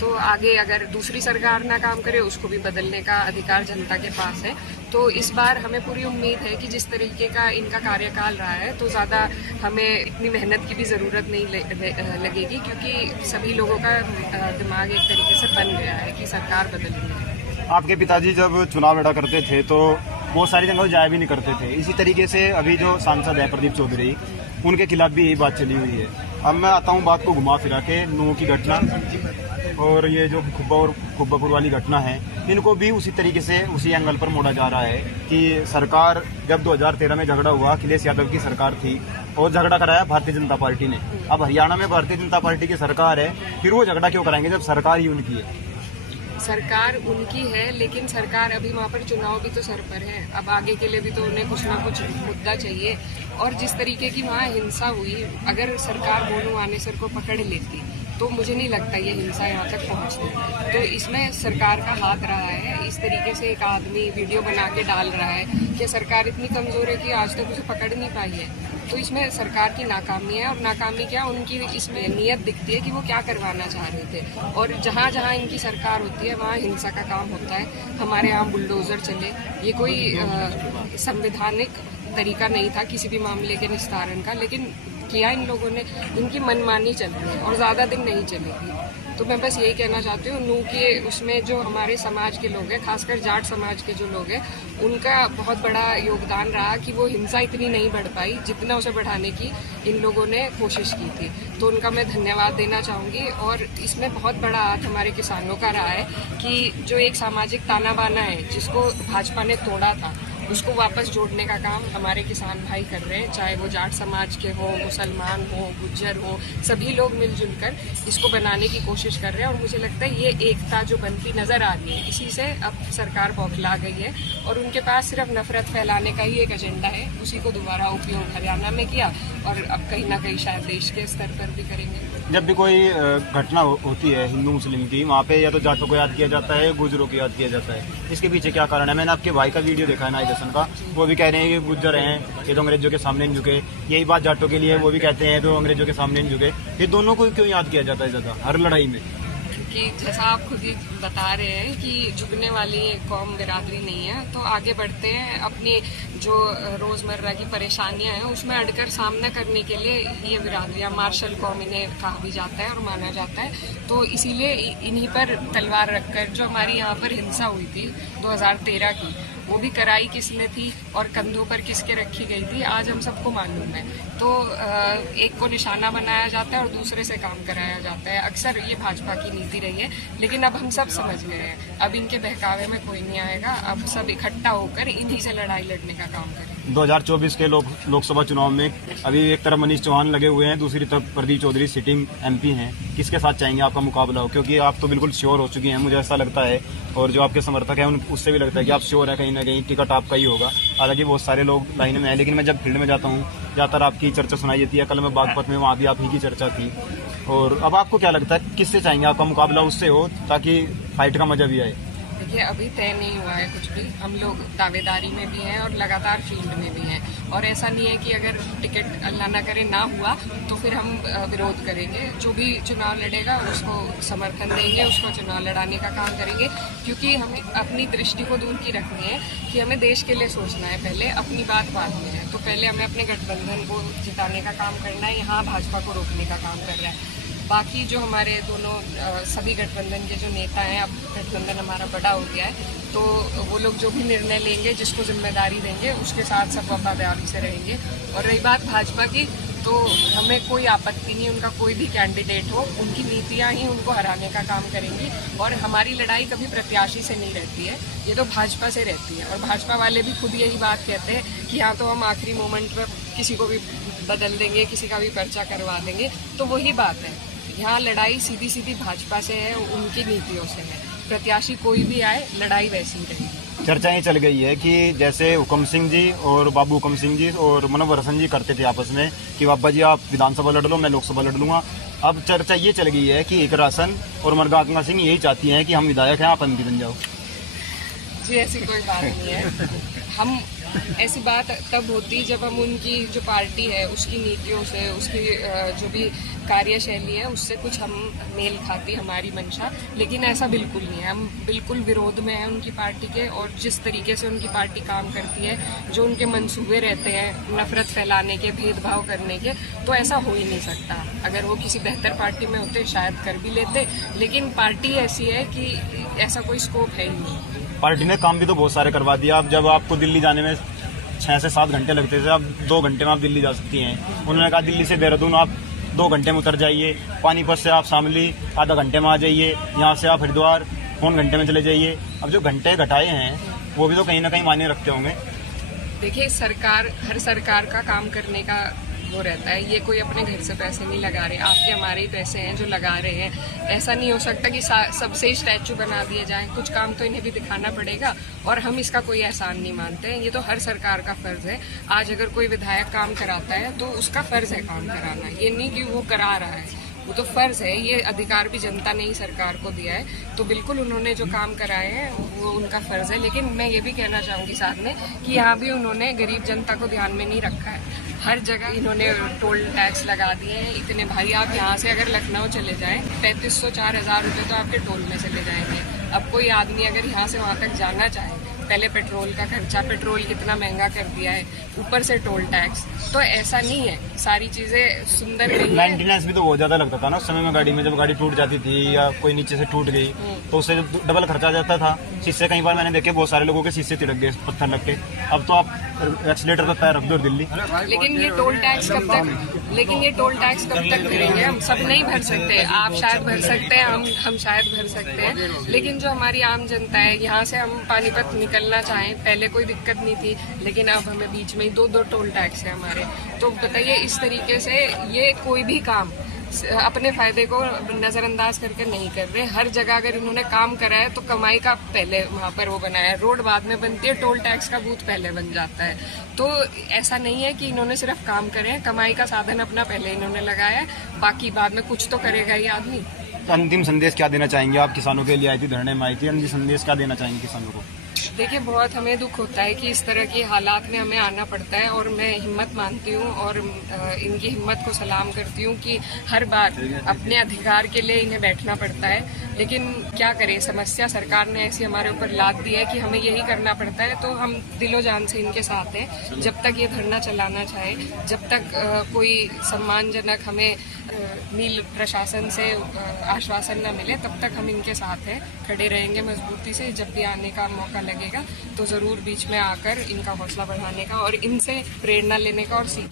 तो आगे अगर दूसरी सरकार ना काम करे उसको भी बदलने का अधिकार जनता के पास है। तो इस बार हमें पूरी उम्मीद है कि जिस तरीके का इनका कार्यकाल रहा है तो ज़्यादा हमें इतनी मेहनत की भी ज़रूरत नहीं लगेगी, क्योंकि सभी लोगों का दिमाग एक तरीके से बन गया है कि सरकार बदलनी है। आपके पिताजी जब चुनाव लड़ा करते थे तो बहुत सारी जगहों जाया भी नहीं करते थे। इसी तरीके से अभी जो सांसद है प्रदीप चौधरी, उनके खिलाफ भी यही बात चली हुई है। अब मैं आता हूँ बात को घुमा फिरा के, नूह की घटना और ये जो खुब्बा और खुब्बापुर वाली घटना है, इनको भी उसी तरीके से उसी एंगल पर मोड़ा जा रहा है कि सरकार जब 2013 में झगड़ा हुआ, अखिलेश यादव की सरकार थी और झगड़ा कराया भारतीय जनता पार्टी ने। अब हरियाणा में भारतीय जनता पार्टी की सरकार है, फिर वो झगड़ा क्यों कराएंगे जब सरकार ही उनकी है? सरकार उनकी है, लेकिन सरकार अभी वहाँ पर चुनाव भी तो सर पर है। अब आगे के लिए भी तो उन्हें कुछ ना कुछ मुद्दा चाहिए। और जिस तरीके की वहाँ हिंसा हुई, अगर सरकार मोनू आनेसर को पकड़ लेती तो मुझे नहीं लगता ये हिंसा यहाँ तक पहुँचती। तो इसमें सरकार का हाथ रहा है। इस तरीके से एक आदमी वीडियो बना के डाल रहा है कि सरकार इतनी कमज़ोर है कि आज तक उसे पकड़ नहीं पाई है। तो इसमें सरकार की नाकामी है। और नाकामी क्या, उनकी इसमें नीयत दिखती है कि वो क्या करवाना चाह रहे थे। और जहाँ जहाँ इनकी सरकार होती है वहाँ हिंसा का काम होता है। हमारे यहाँ बुलडोज़र चले, ये कोई संवैधानिक तरीका नहीं था किसी भी मामले के निस्तारण का, लेकिन किया इन लोगों ने। इनकी मनमानी चल रही है और ज़्यादा दिन नहीं चलेगी। तो मैं बस यही कहना चाहती हूँ, नूह के उसमें जो हमारे समाज के लोग हैं, खासकर जाट समाज के जो लोग हैं, उनका बहुत बड़ा योगदान रहा कि वो हिंसा इतनी नहीं बढ़ पाई जितना उसे बढ़ाने की इन लोगों ने कोशिश की थी। तो उनका मैं धन्यवाद देना चाहूँगी। और इसमें बहुत बड़ा हाथ हमारे किसानों का रहा है कि जो एक सामाजिक ताना बाना है जिसको भाजपा ने तोड़ा था, उसको वापस जोड़ने का काम हमारे किसान भाई कर रहे हैं। चाहे वो जाट समाज के हो, मुसलमान हो, गुज्जर हो, सभी लोग मिलजुल कर इसको बनाने की कोशिश कर रहे हैं। और मुझे लगता है ये एकता जो बनती नज़र आ रही है, इसी से अब सरकार बौखला गई है और उनके पास सिर्फ नफरत फैलाने का ही एक एजेंडा है। उसी को दोबारा उपयोग हरियाणा में किया और अब कहीं ना कहीं शायद देश के स्तर पर भी करेंगे। जब भी कोई घटना होती है हिंदू मुस्लिम की, वहाँ पे या तो जाटों को याद किया जाता है, गुजरों को याद किया जाता है। इसके पीछे क्या कारण है? मैंने आपके भाई का वीडियो देखा है नाइजेशन का, वो भी कह रहे हैं कि गुज्जर हैं, ये तो अंग्रेजों के सामने नहीं झुके। यही बात जाटों के लिए, वो भी कहते हैं तो अंग्रेजों के सामने नहीं झुके। ये दोनों को क्यों याद किया जाता है ज़्यादा हर लड़ाई में? कि जैसा आप खुद ही बता रहे हैं कि झुकने वाली कौम बिरादरी नहीं है। तो आगे बढ़ते हैं, अपनी जो रोज़मर्रा की परेशानियां हैं उसमें अड़कर सामना करने के लिए ये बिरादरियां, मार्शल कौम इन्हें कहा भी जाता है और माना जाता है। तो इसीलिए इन्हीं पर तलवार रखकर जो हमारी यहाँ पर हिंसा हुई थी 2013 की, वो भी कराई किसने थी और कंधों पर किसके रखी गई थी, आज हम सबको मालूम है। तो एक को निशाना बनाया जाता है और दूसरे से काम कराया जाता है। अक्सर ये भाजपा की नीति रही है, लेकिन अब हम सब समझ गए हैं। अब इनके बहकावे में कोई नहीं आएगा। अब सब इकट्ठा होकर इन्हीं से लड़ाई लड़ने का काम करें। 2024 के लोकसभा चुनाव में अभी एक तरफ मनीष चौहान लगे हुए हैं, दूसरी तरफ प्रदीप चौधरी सिटिंग MP हैं। किसके साथ चाहेंगे आपका मुकाबला हो? क्योंकि आप तो बिल्कुल श्योर हो चुकी हैं, मुझे ऐसा लगता है, और जो आपके समर्थक हैं उससे भी लगता है कि आप श्योर है कहीं ना कहीं टिकट आपका ही होगा। हालांकि बहुत सारे लोग लाइन में हैं, लेकिन मैं जब फील्ड में जाता हूँ ज़्यादातर आपकी चर्चा सुनाई देती है। कल मैं बागपत में, वहाँ भी आप ही की चर्चा थी। और अब आपको क्या लगता है किससे चाहेंगे आपका मुकाबला उससे हो, ताकि फाइट का मजा भी आए? देखिए, अभी तय नहीं हुआ है कुछ भी। हम लोग दावेदारी में भी हैं और लगातार फील्ड में भी हैं। और ऐसा नहीं है कि अगर टिकट अल्लाह ना करे ना हुआ तो फिर हम विरोध करेंगे। जो भी चुनाव लड़ेगा उसको समर्थन देंगे, उसको चुनाव लड़ाने का काम करेंगे। क्योंकि हमें अपनी दृष्टि को दूर की रखनी है कि हमें देश के लिए सोचना है पहले, अपनी बात बाद में है। तो पहले हमें अपने गठबंधन को जिताने का काम करना है, यहाँ भाजपा को रोकने का काम कर रहा है। बाकी जो हमारे दोनों सभी गठबंधन के जो नेता हैं, अब गठबंधन हमारा बड़ा हो गया है, तो वो लोग जो भी निर्णय लेंगे, जिसको जिम्मेदारी देंगे, उसके साथ सब वफादारी से रहेंगे। और रही बात भाजपा की, तो हमें कोई आपत्ति नहीं, उनका कोई भी कैंडिडेट हो, उनकी नीतियां ही उनको हराने का काम करेंगी। और हमारी लड़ाई कभी प्रत्याशी से नहीं रहती है, ये तो भाजपा से रहती है। और भाजपा वाले भी खुद यही बात कहते हैं कि यहाँ तो हम आखिरी मोमेंट पर किसी को भी बदल देंगे, किसी का भी पर्चा करवा देंगे। तो वही बात है, यहाँ लड़ाई सीधी सीधी भाजपा से है, उनकी नीतियों से है। प्रत्याशी कोई भी आए, लड़ाई वैसी ही रहेगी। चर्चा ये चल गई है कि जैसे हुकम सिंह जी और बाबू हुकम सिंह जी और मनोहर हसन जी करते थे आपस में कि बाबा जी आप विधानसभा लड़ लो, मैं लोकसभा लड़ लूंगा। अब चर्चा ये चल गई है कि एकरा हसन और मरगांका सिंह यही चाहती हैं कि हम विधायक हैं, आप MP बन जाओ। जी, ऐसी कोई बात नहीं है। हम ऐसी बात तब होती जब हम उनकी जो पार्टी है उसकी नीतियों से, उसकी जो भी कार्यशैली है उससे कुछ हम मेल खाती हमारी मंशा, लेकिन ऐसा बिल्कुल नहीं है। हम बिल्कुल विरोध में हैं उनकी पार्टी के, और जिस तरीके से उनकी पार्टी काम करती है, जो उनके मंसूबे रहते हैं नफरत फैलाने के, भेदभाव करने के, तो ऐसा हो ही नहीं सकता। अगर वो किसी बेहतर पार्टी में होते शायद कर भी लेते, लेकिन पार्टी ऐसी है कि ऐसा कोई स्कोप है ही नहीं। पार्टी ने काम भी तो बहुत सारे करवा दिया। अब जब आपको दिल्ली जाने में 6 से 7 घंटे लगते थे, अब 2 घंटे में आप दिल्ली जा सकती हैं। उन्होंने कहा दिल्ली से देहरादून आप 2 घंटे में उतर जाइए, पानीपत से आप शामली आधा घंटे में आ जाइए, यहाँ से आप हरिद्वार 4 घंटे में चले जाइए। अब जो घंटे घटाए हैं वो भी तो कहीं ना कहीं मायने रखते होंगे। देखिए, सरकार, हर सरकार का काम करने का वो रहता है। ये कोई अपने घर से पैसे नहीं लगा रहे, आपके हमारे ही पैसे हैं जो लगा रहे हैं। ऐसा नहीं हो सकता कि सबसे स्टैचू बना दिए जाए। कुछ काम तो इन्हें भी दिखाना पड़ेगा, और हम इसका कोई एहसान नहीं मानते हैं। ये तो हर सरकार का फर्ज है। आज अगर कोई विधायक काम कराता है तो उसका फर्ज है काम कराना, ये नहीं कि वो करा रहा है, वो तो फर्ज है। ये अधिकार भी जनता ने ही सरकार को दिया है, तो बिल्कुल उन्होंने जो काम कराए हैं वो उनका फर्ज है। लेकिन मैं ये भी कहना चाहूँगी साथ में कि यहाँ भी उन्होंने गरीब जनता को ध्यान में नहीं रखा है। हर जगह इन्होंने टोल टैक्स लगा दिए हैं इतने भारी। आप यहाँ से अगर लखनऊ चले जाएं 3500-4000 रुपये तो आपके टोल में चले जाएंगे। अब कोई आदमी अगर यहाँ से वहाँ तक जाना चाहे, पहले पेट्रोल का खर्चा, पेट्रोल कितना महंगा कर दिया है, ऊपर से टोल टैक्स, तो ऐसा नहीं है। सारी चीजें सुंदर नहीं है। मेंटेनेंस भी तो बहुत ज्यादा लगता था ना उस समय में गाड़ी में। जब गाड़ी टूट जाती थी या कोई नीचे से टूट गई तो उससे डबल खर्चा जाता था। शीशे कई बार मैंने देखे, बहुत सारे लोगों के शीशे तिड़क गए पत्थर लग के। अब तो आप एक्सीलेटर पर पैर रख दो दिल्ली। लेकिन ये टोल टैक्स कब तक भरेंगे? हम सब नहीं भर सकते। आप शायद भर सकते हैं, हम शायद भर सकते हैं, लेकिन जो हमारी आम जनता है, यहाँ से हम पानीपत निकलना चाहें, पहले कोई दिक्कत नहीं थी, लेकिन अब हमें बीच में 2 टोल टैक्स है हमारे। तो बताइए, इस तरीके से ये कोई भी काम अपने फायदे को नजरअंदाज करके नहीं कर रहे। हर जगह अगर इन्होंने काम करा है तो कमाई का पहले वहाँ पर वो बनाया है। रोड बाद में बनती है, टोल टैक्स का बूथ पहले बन जाता है। तो ऐसा नहीं है कि इन्होंने सिर्फ काम करे हैं, कमाई का साधन अपना पहले इन्होंने लगाया है, बाकी बाद में कुछ तो करेगा ही आदमी। तो अंतिम संदेश क्या देना चाहेंगे? आप किसानों के लिए आई थी, धरने में आई थी, अंतिम संदेश क्या देना चाहेंगे किसानों को? देखिए, बहुत हमें दुख होता है कि इस तरह की हालात में हमें आना पड़ता है, और मैं हिम्मत मानती हूँ और इनकी हिम्मत को सलाम करती हूँ कि हर बार अपने अधिकार के लिए इन्हें बैठना पड़ता है। लेकिन क्या करें, समस्या सरकार ने ऐसी हमारे ऊपर लाद दी है कि हमें यही करना पड़ता है। तो हम दिलो जान से इनके साथ हैं। जब तक ये धरना चलाना चाहे, जब तक कोई सम्मानजनक हमें नील प्रशासन से आश्वासन न मिले, तब तक हम इनके साथ हैं, खड़े रहेंगे मजबूती से। जब भी आने का मौका लगेगा तो ज़रूर बीच में आकर इनका हौसला बढ़ाने का और इनसे प्रेरणा लेने का और सीख